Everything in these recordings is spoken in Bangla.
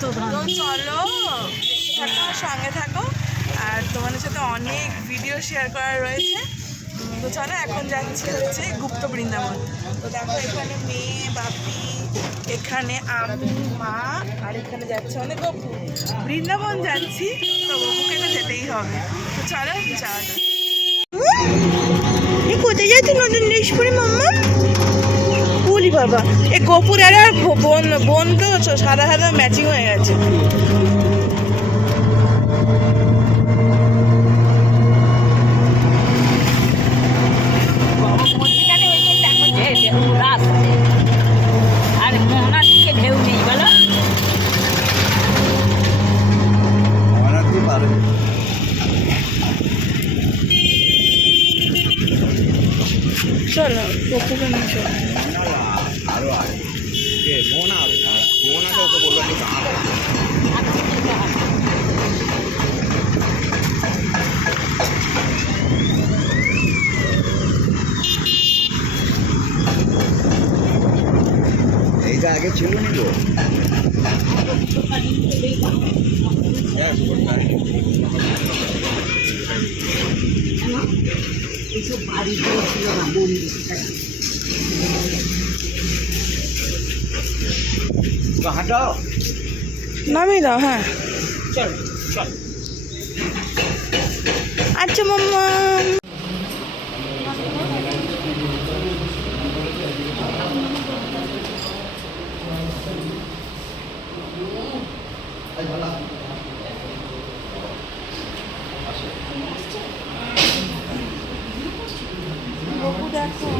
তো চলো থাকো, সঙ্গে থাকো। আর তোমাদের সাথে অনেক ভিডিও শেয়ার করার রয়েছে। তো চলো এখন যাচ্ছি হচ্ছে গুপ্ত বৃন্দাবন। তো দেখো এখানে মেয়ে বাপি, এখানে আমি মা, আর এখানে যাচ্ছে অনেক গপু। বৃন্দাবন যাচ্ছি, তো গপুকে তো যেতেই হবে। তো চলো যাওয়া যাক। কোথায় যাচ্ছি নতুন ড্রেস পরে মাম্মা? বলি বাবা এ গপুর আর বোন তো সাদা সাদা ম্যাচিং হয়ে গেছে। আর মোহনার দিকে ঢেউ নেই বলো। চলো গপুকে নিয়ে চলো। এইটা আগে ছিল নি তো। হাঁটাও নামিয়ে দাও। হ্যাঁ চল চল। আচ্ছা মাম্মা। গপু দেখো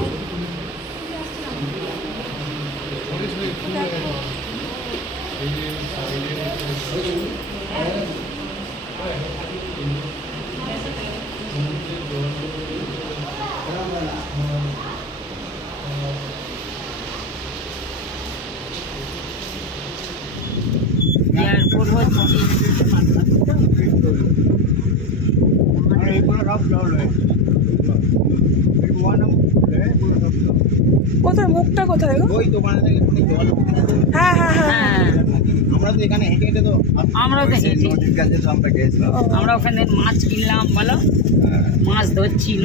এয়ারপোর্ট হচ্ছে কোথায় মুখটা কোথায় গো? হ্যাঁ হ্যাঁ হ্যাঁ হ্যাঁ। আমরা তো এখানে হেঁটে হেঁটে তো আমরাও তো হেঁটে নদীর কাছে তো আমরা গেছিলাম। আমরা ওখানে মাছ কিনলাম বলো, মাছ ধরছিল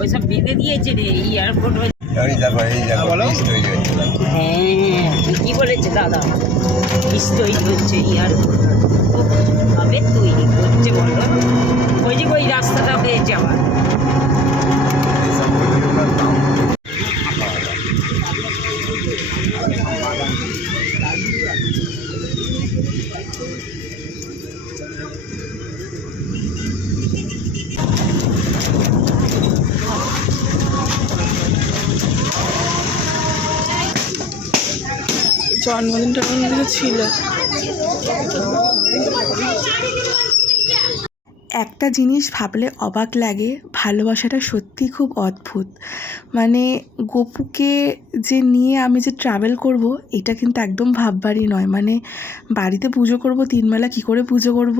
ওইসব বেঁধে দিয়েছে রে এয়ারপোর্ট হচ্ছে। এই দেখো এই দেখো বীজ তৈরি হচ্ছে। হ্যাঁ ঠিকই বলেছে দাদা, বীজ তৈরি হচ্ছে এয়ারপোর্ট কবে তৈরি হচ্ছে বলো। ওই যে ওই রাস্তাটা হয়েছে আবার। জন্মদিন টন্মদিন কিছু ছিল। একটা জিনিস ভাবলে অবাক লাগে, ভালোবাসাটা সত্যি খুব অদ্ভুত। মানে গপুকে যে নিয়ে আমি যে ট্রাভেল করব, এটা কিন্তু একদম ভাববারই নয়। মানে বাড়িতে পুজো করব, 3 বেলা কী করে পুজো করব,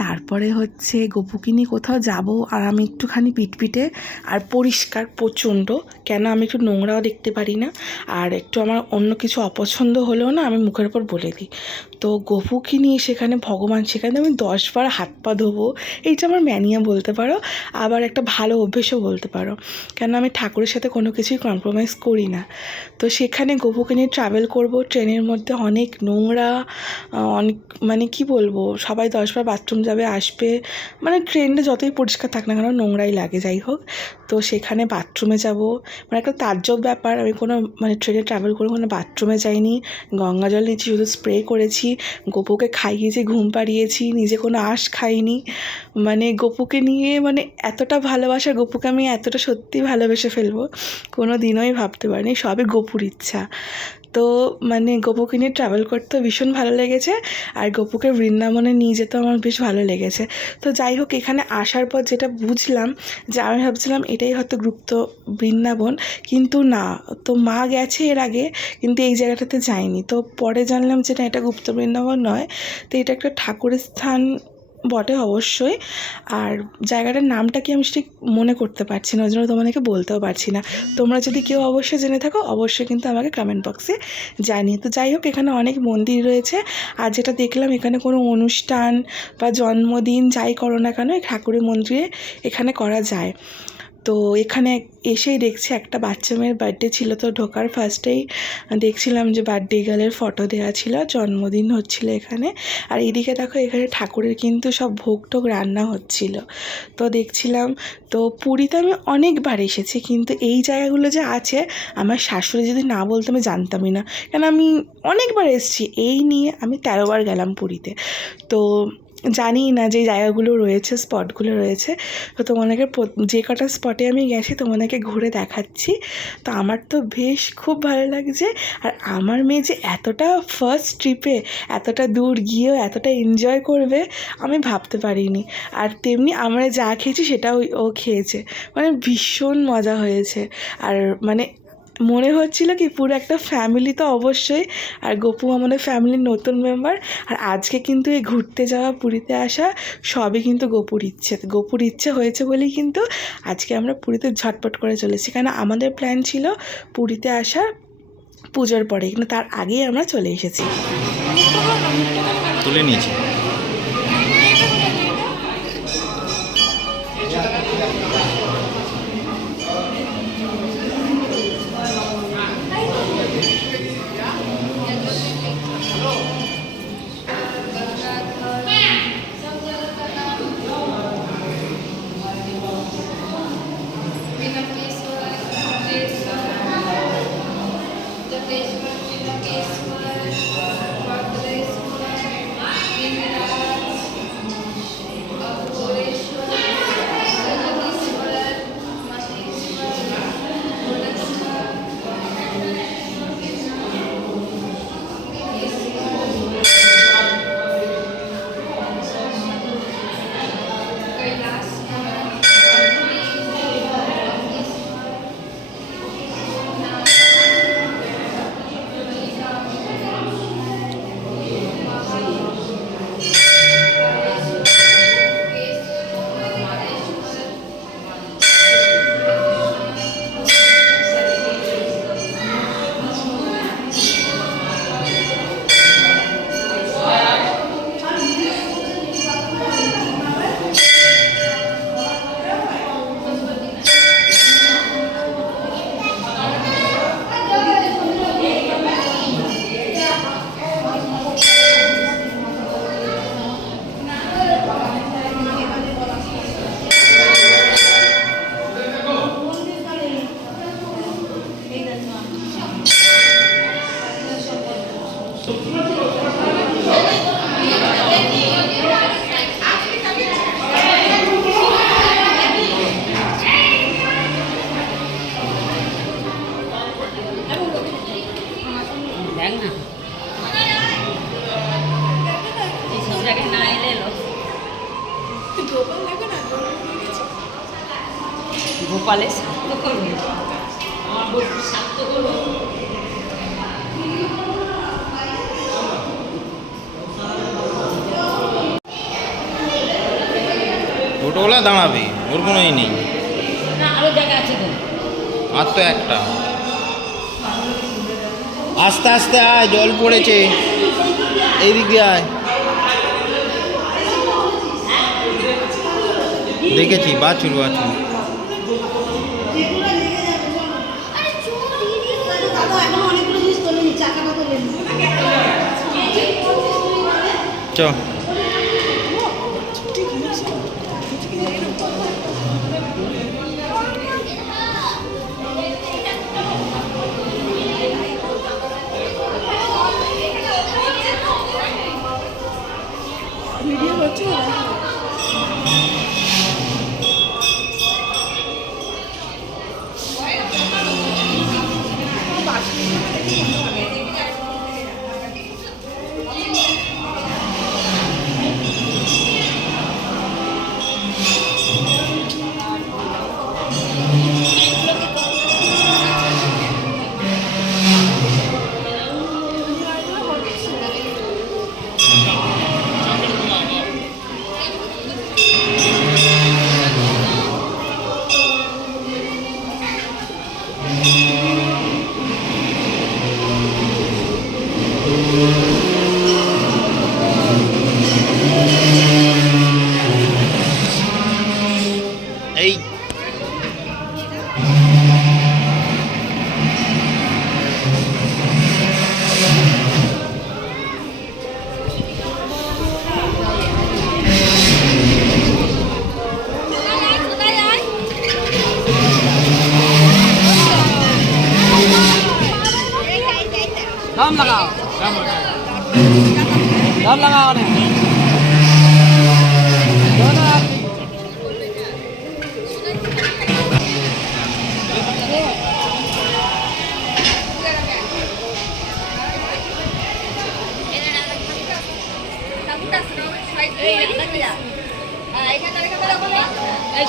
তারপরে হচ্ছে গপুকে নিয়ে কোথাও যাব, আর আমি একটুখানি পিটপিটে আর পরিষ্কার প্রচণ্ড, কেন আমি একটু নোংরাও দেখতে পারি না, আর একটু আমার অন্য কিছু অপছন্দ হলেও না আমি মুখের উপর বলে দিই। তো গপুকে নিয়ে সেখানে ভগবান, সেখানে আমি 10 বার হাত পা ধোবো, এইটা আমার ম্যানিয়া বলতে পারো, আবার একটা ভালো অভ্যেসও বলতে পারো, কেন আমি ঠাকুরের সাথে কোনো কিছুই কম্প্রোমাইজ করি না। তো সেখানে গপুকে নিয়ে ট্রাভেল করব, ট্রেনের মধ্যে অনেক নোংরা, অনেক মানে কি বলবো, সবাই 10 বার বাথরুম যাবে আসবে, মানে ট্রেনটা যতই পরিষ্কার থাক না কেন নোংরাই লাগে। যাই হোক, তো সেখানে বাথরুমে যাব, মানে একটা তাজ্জব ব্যাপার, আমি কোনো মানে ট্রেনে ট্রাভেল করে কোনো বাথরুমে যাইনি, গঙ্গা জল নিয়েছি, শুধু স্প্রে করেছি, গপুকে খাইয়েছি, ঘুম পাড়িয়েছি, নিজে কোনো আঁশ খাইনি। মানে গপুকে নিয়ে মানে এতটা ভালোবাসা, গপুকে আমি এতটা সত্যি ভালোবেসে ফেলবো কোনো দিনই ভাবতে পারিনি, সবই গপুর ইচ্ছা। তো মানে গপুকে নিয়ে ট্রাভেল করতেও ভীষণ ভালো লেগেছে, আর গপুকে বৃন্দাবনে নিয়ে যেতেও আমার বেশ ভালো লেগেছে। তো যাই হোক, এখানে আসার পর যেটা বুঝলাম, যে আমি ভাবছিলাম এটাই হয়তো গুপ্ত বৃন্দাবন, কিন্তু না, তো মা গেছে এর আগে, কিন্তু এই জায়গাটাতে যায়নি। তো পরে জানলাম যে না, এটা গুপ্ত বৃন্দাবন নয়, তো এটা একটা ঠাকুরের স্থান বটে অবশ্যই। আর জায়গাটার নামটা কি আমি ঠিক মনে করতে পারছি না, ওই জন্য তোমাদেরকে বলতেও পারছি না। তোমরা যদি কেউ অবশ্যই জেনে থাকো অবশ্যই কিন্তু আমাকে কমেন্ট বক্সে জানিয়ে। তো যাই হোক, এখানে অনেক মন্দির রয়েছে। আর যেটা দেখলাম, এখানে কোনো অনুষ্ঠান বা জন্মদিন যাই করো না কেন, এই ঠাকুরের মন্দিরে এখানে করা যায়। তো এখানে এসেই দেখছি একটা বাচ্চা মেয়ের বার্থডে ছিল। তো ঢোকার ফার্স্টেই দেখছিলাম যে বার্থডে গার্লের ফটো দেওয়া ছিল, জন্মদিন হচ্ছিল এখানে। আর এইদিকে দেখো, এখানে ঠাকুরের কিন্তু সব ভোগ টোগ রান্না হচ্ছিল। তো দেখছিলাম। তো পুরীতে আমি অনেকবার এসেছি, কিন্তু এই জায়গাগুলো যে আছে আমার শাশুড়ি যদি না বলতো আমি জানতামই না। কেন আমি অনেকবার এসেছি, এই নিয়ে আমি 13 বার গেলাম পুরীতে। তো জানি না যে জায়গাগুলো রয়েছে, স্পটগুলো রয়েছে। তো তোমাদেরকে যে কটা স্পটে আমি গেছি তোমাদেরকে ঘুরে দেখাচ্ছি। তো আমার তো বেশ খুব ভালো লাগছে। আর আমার মেয়ে যে এতটা ফার্স্ট ট্রিপে এতটা দূর গিয়েও এতটা এনজয় করবে আমি ভাবতে পারিনি। আর তেমনি আমরা যা খেয়েছি সেটাও ও খেয়েছে, মানে ভীষণ মজা হয়েছে। আর মানে মনে হচ্ছিল কি পুরো একটা ফ্যামিলি তো অবশ্যই। আর গপু আমাদের ফ্যামিলির নতুন মেম্বার। আর আজকে কিন্তু এই ঘুরতে যাওয়া, পুরীতে আসা সবই কিন্তু গপুর ইচ্ছে হয়েছে বলেই কিন্তু আজকে আমরা পুরীতে ঝটপট করে চলেছি। কারণ আমাদের প্ল্যান ছিল পুরীতে আসা পুজোর পরে, কিন্তু তার আগেই আমরা চলে এসেছি। তুলে নিয়েছি। দেখ না, এইসব জায়গায় না এলে গোপালের স্বার্থ করবে, আমার বউর স্বার্থ করবে। টোটোওয়ালা দাঁড়াবে, ওর কোনো ই নেই। না, আরো জায়গা আছে তো। আর তো একটা। আস্তে আস্তে আয়, জল পড়েছে। এইদিক দিয়ে আয়। দেখেছি, বাছুর বাছুর। চ ভিডিও হচ্ছে না। এই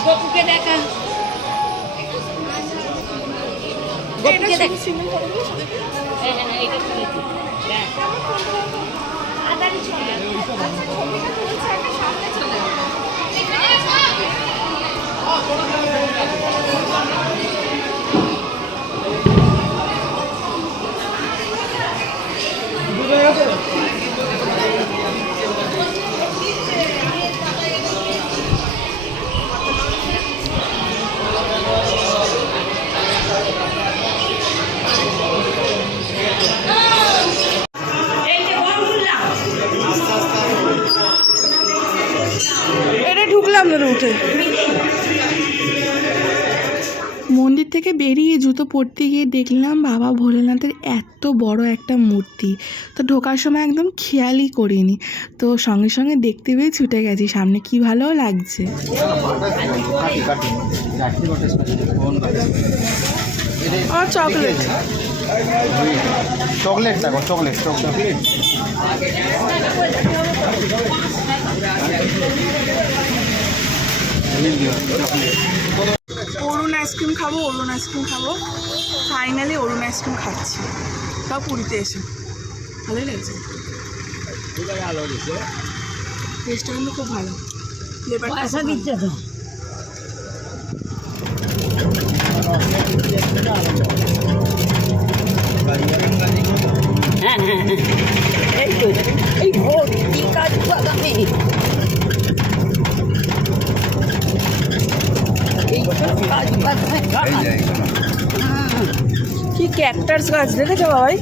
গপুকে দেখা, গপুকে দেখ। এইটা তুলেছি। এটা ঢুকলাম না উঠে। মন্দির থেকে বেরিয়ে জুতো পরতে গিয়ে দেখলাম বাবা ভোলেনাথের এত বড় একটা মূর্তি। তো ঢোকার সময় একদম খেয়ালই করিনি, তো সঙ্গে সঙ্গে দেখতে পেয়ে ছুটে গেছি সামনে। কি ভালো লাগছে। আর চকলেট, চকলেট দেখো, চকলেট চকলেট। অরুণ আইসক্রিম খাবো, অরুণ আইসক্রিম খাবো। ফাইনালি অরুণ আইসক্রিম খাচ্ছি, তাও পুরীতে এসে। ভালোই লাগছে, টেস্টটা কিন্তু খুব ভালো। পয়সা দিচ্ছে তো। হ্যাঁ হ্যাঁ হ্যাঁ, এই তো এই ভর্তি কাজু বাদামে। এই কাজু বাদামে এই যে এইগুলো। কি ক্যাকটাস গাছ দেখেছো বাবাই?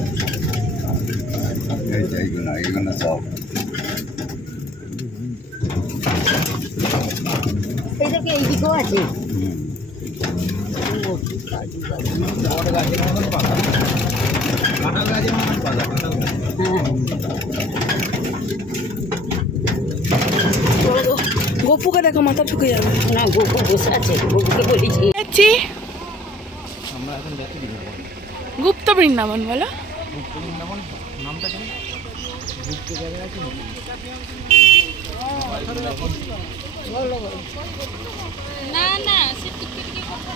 এই যে এইগুলো সব এইটাকে এই দিকেও আছে। গপুকে দেখো, মাথা ঠুকে যাবে। না, গপু বসে আছে, গপুকে বলেছি। যাচ্ছি গুপ্ত বৃন্দাবন। বলো নামটা কেন? না না সে টিকিট কি কথা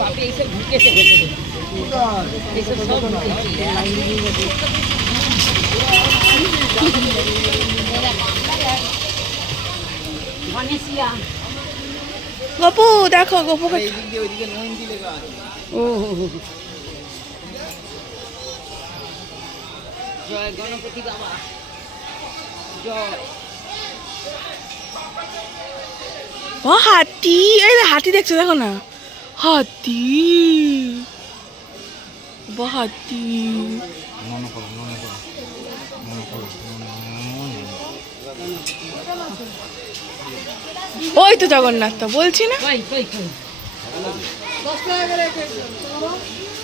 বাপে এইসব ঢুকেছে, এইসব সব গণেশিয়া। গপু দেখো, গপুকে এই দিক দিয়ে ওইদিকে নয়নতি লেখা আছে। ও জয় গণপতি বাবা জয়। ও হাতি, এই হাতি দেখছো, দেখো না হাতি, হাতি। মনে করো, মনে করো, মনে করো। ওই তো জগন্নাথ, তো বলছি না। কই কই কই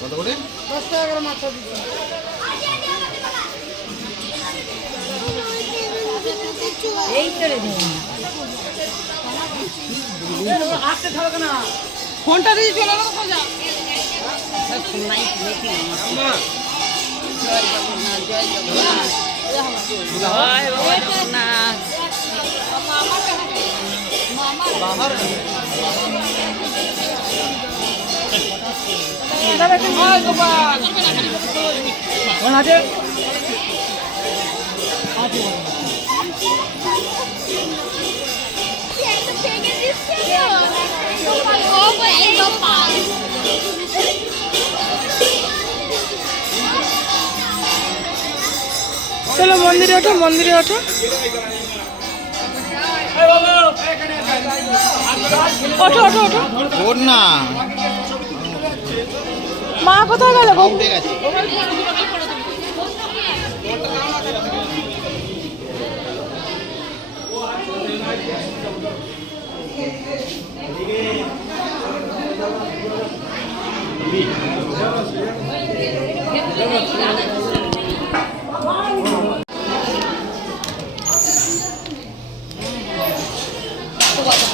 কত করে? এই তো রে ফোনটা দিয়ে চলে গেল সোজা। জয় জগন্নাথ, জয় জগন্নাথ, জয় জগন্নাথ। চলো মন্দিরে ওঠো, মন্দিরে ওঠো। ওঠো ওঠো ওঠো। ওর না মা কোথায় গেল গো? উঠে গেছে।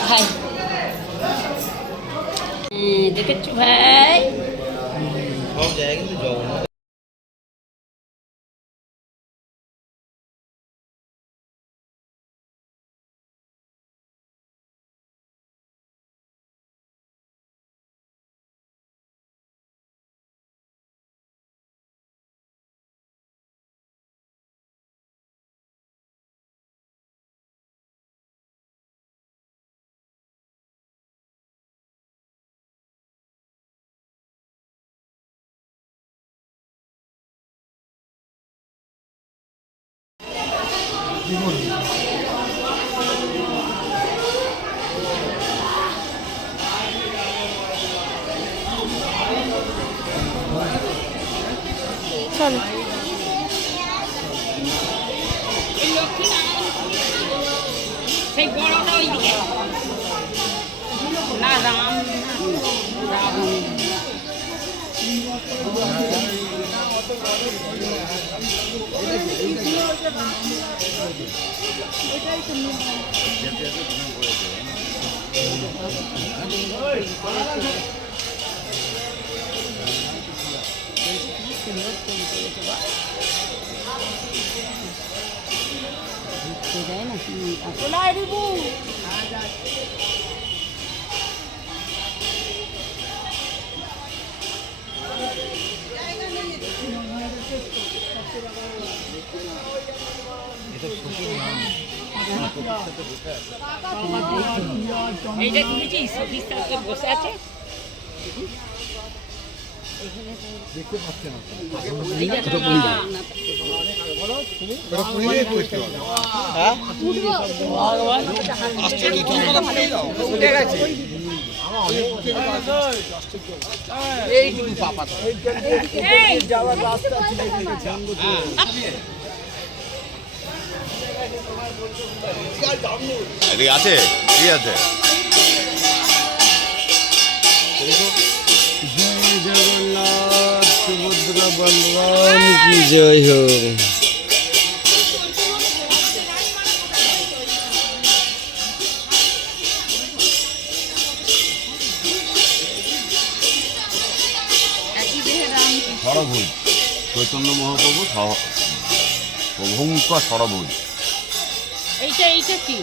খাই দেখেছো ভাই সব জায়গায় কিন্তু জগন্নাথ চলো। সেই বড়টা ওইদিকে না রাম রাবণ এইটা শুনেছিস সতীশ সাথে বসে আছে এদিকে আছে কি আছে জগন্নাথ সুভদ্রা বলরাম কি জয় হোক। ষড়ভুজ চৈতন্য মহাপ্রভু প্রভুঙ্ক ষড়ভুজ এইটা এইটা কি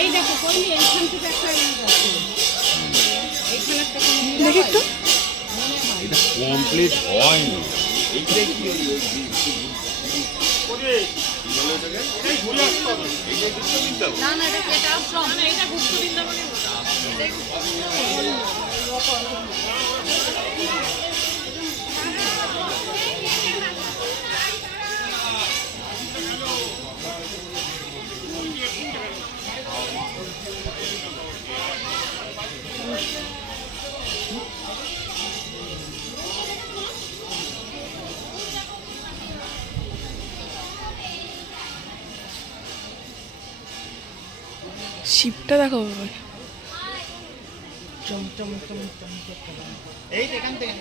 এই দেখো কইলি এইখান থেকে একটা এই আছে এইখানে একটা দেখি একটু। এটা কমপ্লিট হয়নি না না এটা কেটে আশ্রম এটা গুপ্ত বৃন্দাবনে শিবটা দেখো বাবা। এই এখান থেকে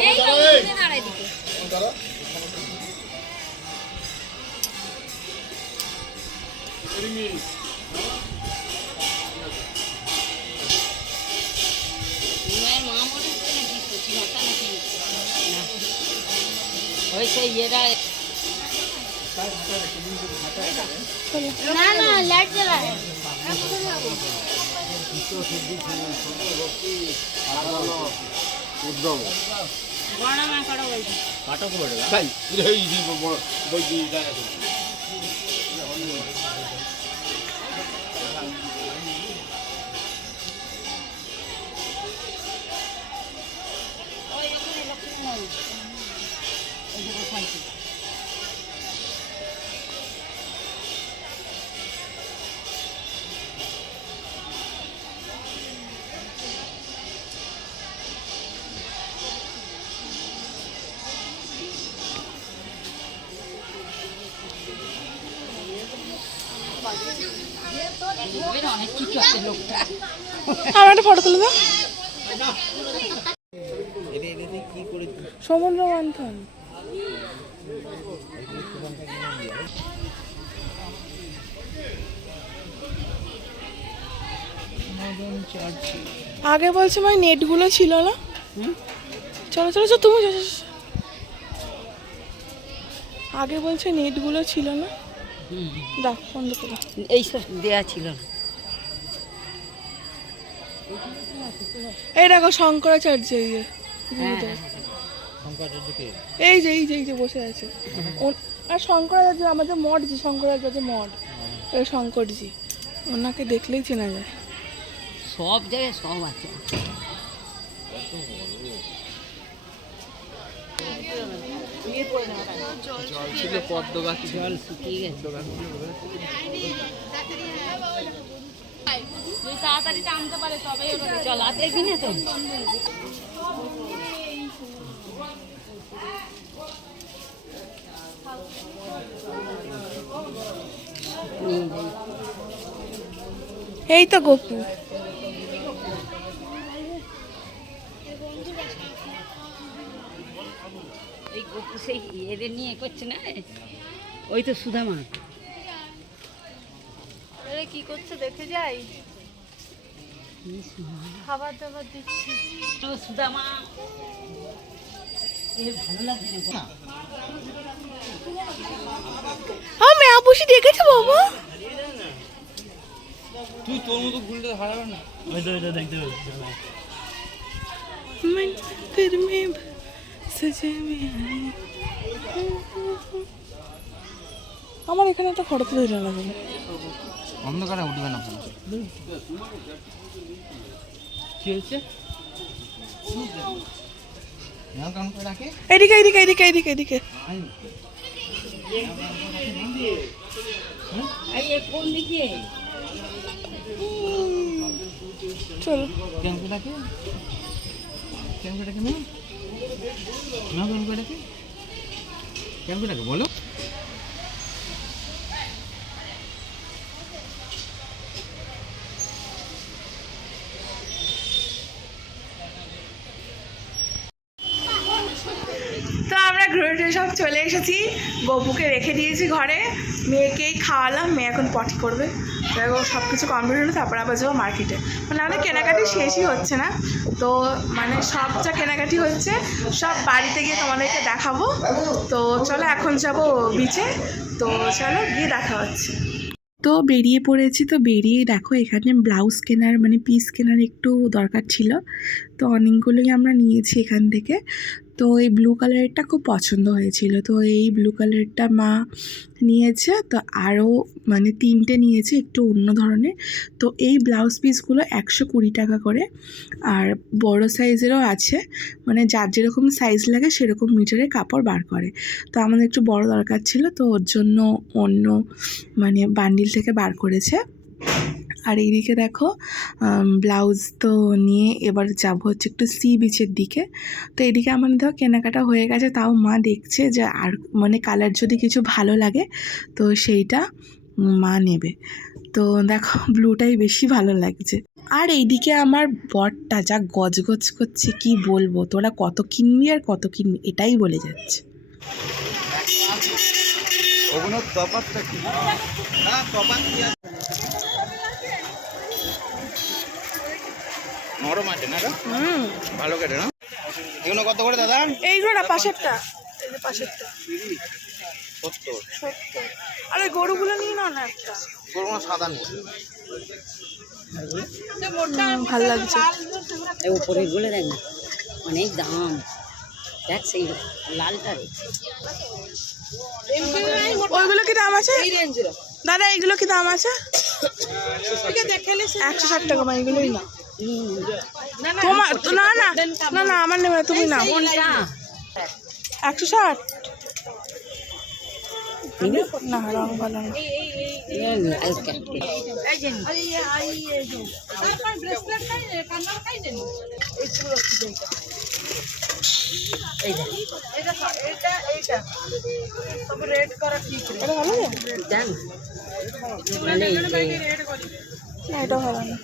এই দাঁড়ায় দিকে মায়ের মা মরেছে নাকি সচি মাতা নাকি না ওই সেই এরা না না লাইট জ্বালা বড় মা কাটা বলছি তাই এই বই দিয়ে দেখা ওই ওখানে লক্ষ্মী নয় ওই যে বসাইছে অনেক কিছু আছে লোকটা আমার একটা ফটো তুলে দাও। এটা কি করে সমুদ্র মন্থন। আগে বলছে ভাই নেটগুলো ছিল না। চলো চলো চলো তুমি চলো, চলো। আগে বলছে নেটগুলো ছিল না। দাও বন্ধ করো। এইসব দেয়া ছিল না এই দেখো শঙ্করাচার্য এই যে এই যে বসে আছে। আর শঙ্করাচার্য আমাদের মঠ, যে শঙ্করাচার্য মঠ, ওই শঙ্করজি, ওনাকে দেখলেই চেনা যায়। সব জায়গায় সব আছে পদ্ম গাছ জল শুকিয়ে গেছে তাড়াতাড়ি টানতে পারে তবে জল আর দেখবি না তো এই তো গোপু। এই গপু সেই এদের নিয়ে করছে না ওই তো সুধামা আরে কি করছে দেখে যাই, খাবার দাবার দিচ্ছি। তো সুধামা ভালো লাগছে না আমি আপুসি দেখেছো বাবা? তুই তোর মতো ভুলটা হারাবে না। मंदिर में सजे में आए। আমার এখানে একটা ফটো তুলে দিলে লাগবে। অন্ধকারে উঠবে না। কি হয়েছে? কেমন করে ডাকে? এদিকে এদিকে এদিকে এদিকে এদিকে। কোন দিকে চলো। কেমন করে ডাকে? কেমন করে ডাকে না? না কেমন করে ডাকে? কেমন করে ডাকে বলো? তো আমরা ঘুরে সব চলে এসেছি, গপুকে রেখে দিয়েছি ঘরে, মেয়েকেই খাওয়ালাম, মেয়ে এখন পটি করবে। তো সব কিছু কমপ্লিট হলো, তারপর আবার যাবো মার্কেটে। মানে আমাদের কেনাকাটি শেষই হচ্ছে না, তো মানে সব যা কেনাকাটি হচ্ছে সব বাড়িতে গিয়ে তোমাদেরকে দেখাবো। তো চলো এখন যাবো বিচে, তো চলো গিয়ে দেখা হচ্ছে। তো বেরিয়ে পড়েছি, তো বেরিয়ে দেখো এখানে ব্লাউজ কেনার মানে পিস কেনার একটু দরকার ছিল, তো অনেকগুলোই আমরা নিয়েছি এখান থেকে। তো এই ব্লু কালারেরটা খুব পছন্দ হয়েছিল, তো এই ব্লু কালারটা মা নিয়েছে। তো আরও মানে 3টে নিয়েছে একটু অন্য ধরনের। তো এই ব্লাউজ পিসগুলো 120 টাকা করে, আর বড় সাইজেরও আছে, মানে যার যেরকম সাইজ লাগে সেরকম মিটারে কাপড় বার করে। তো আমাদের একটু বড় দরকার ছিল, তো ওর জন্য অন্য মানে বান্ডিল থেকে বার করেছে। আর এইদিকে দেখো ব্লাউজ তো নিয়ে এবার যাবো হচ্ছে একটু সি বিচের দিকে। তো এদিকে আমাদের ধর কেনাকাটা হয়ে গেছে, তাও মা দেখছে যে আর মানে কালার যদি কিছু ভালো লাগে তো সেইটা মা নেবে। তো দেখো ব্লুটাই বেশি ভালো লাগছে। আর এইদিকে আমার বরটা যা গজগজ করছে কি বলবো, তোরা কত কিনবি আর কত কিনবি এটাই বলে যাচ্ছে। ওগুলোর তফাৎটা কি? হ্যাঁ তফাৎ কি আছে? নরম আছে না গো? ভালো কেটে না? এগুলো কত করে দাদা? এইগুলো না পাশেরটা, এই যে পাশেরটা 70। 70। আরে গরুগুলো নিয়ে নাও না একটা। গরুগুলো সাদা নেই। ভালো লাগছে। এই উপরে গুলো দেখ না, অনেক দাম। দেখ সেই লালটা রে, ওইগুলো কি দাম আছে দাদা? এইগুলো কি দাম আছে? 160 টাকা। মা এগুলোই না তোমার, না না না না আমার নেবে, তুমি না। কোনটা 160 না, রং ভালো না। এটা ভালো না? না এটা ভালো না।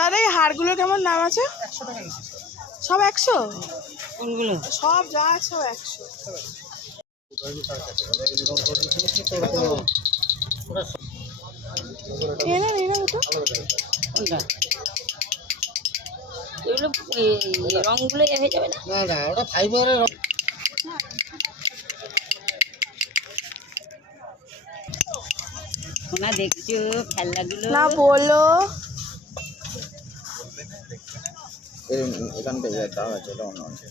দাদা এই হারগুলো কেমন দাম আছে? সব 100? কোনগুলো? সব যা আছে সব 100। এই না ওটা কোনটা? এগুলো রঙগুলো হয়ে যাবে না? না না, ওটা ফাইবারের। সোনা দেখছো খেলনাগুলো? না বলো। এখানটা দাম আছে, এটা অন্য আছে।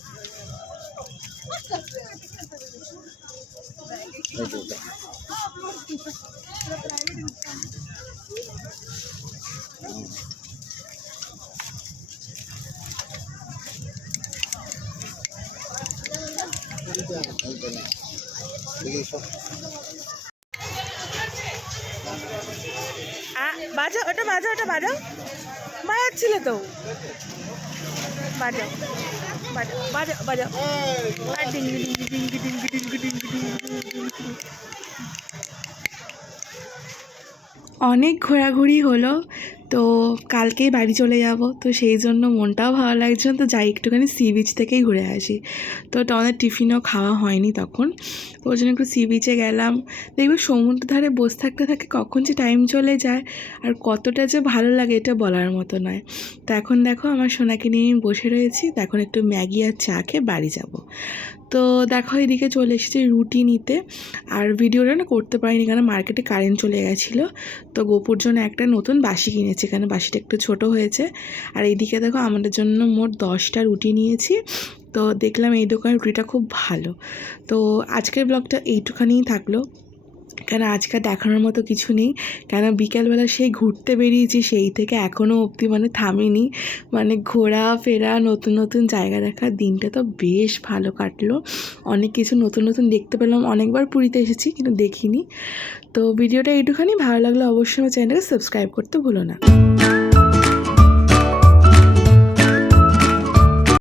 বাজাও ওটা, বাজাও ওটা, বাজাও। বাজাচ্ছিলে তো, বাজাও বাজাও বাজাও বাজাও। আর ডিঙ্গি ডিঙ্গি ডিঙ্গি ডিঙ্গি ডিঙ্গি ডিঙ্গি ডিঙ্গি। অনেক ঘোরাঘুরি হলো, তো কালকেই বাড়ি চলে যাব, তো সেই জন্য মনটাও ভালো লাগছে না। তো যাই একটুখানি সি বিচ থেকেই ঘুরে আসি। তো আমাদের টিফিনও খাওয়া হয়নি তখন, তো ওই জন্য একটু সি বিচে গেলাম। দেখবে সমুদ্র ধারে বসে থাকতে থাকে কখন যে টাইম চলে যায় আর কতটা যে ভালো লাগে এটা বলার মতো নয়। তো এখন দেখো আমার সোনাকে নিয়ে আমি বসে রয়েছি, তো এখন একটু ম্যাগি আর চা খেয়ে বাড়ি যাব। তো দেখো এদিকে চলে এসেছি রুটি নিতে, আর ভিডিওটা না করতে পারিনি কারণ মার্কেটে কারেন্ট চলে গেছিলো। তো গোপুর জন্য একটা নতুন বাসি কিনেছি, কারণ বাসিটা একটু ছোট হয়েছে। আর এইদিকে দেখো আমাদের জন্য মোট 10টা রুটি নিয়েছি। তো দেখলাম এই দোকানের রুটিটা খুব ভালো। তো আজকের ব্লগটা এইটুখানিই থাকলো, কেন আজকে দেখানোর মতো কিছু নেই, কেন বিকেলবেলা সেই ঘুরতে বেরিয়েছি, সেই থেকে এখনও অবধি মানে থামিনি। মানে ঘোরা ফেরা, নতুন নতুন জায়গা দেখা, দিনটা তো বেশ ভালো কাটলো। অনেক কিছু নতুন নতুন দেখতে পেলাম। অনেকবার পুরীতে এসেছি কিন্তু দেখিনি। তো ভিডিওটা এইটুখানি, ভালো লাগলে অবশ্যই আমার চ্যানেলটাকে সাবস্ক্রাইব করতে ভুলো না।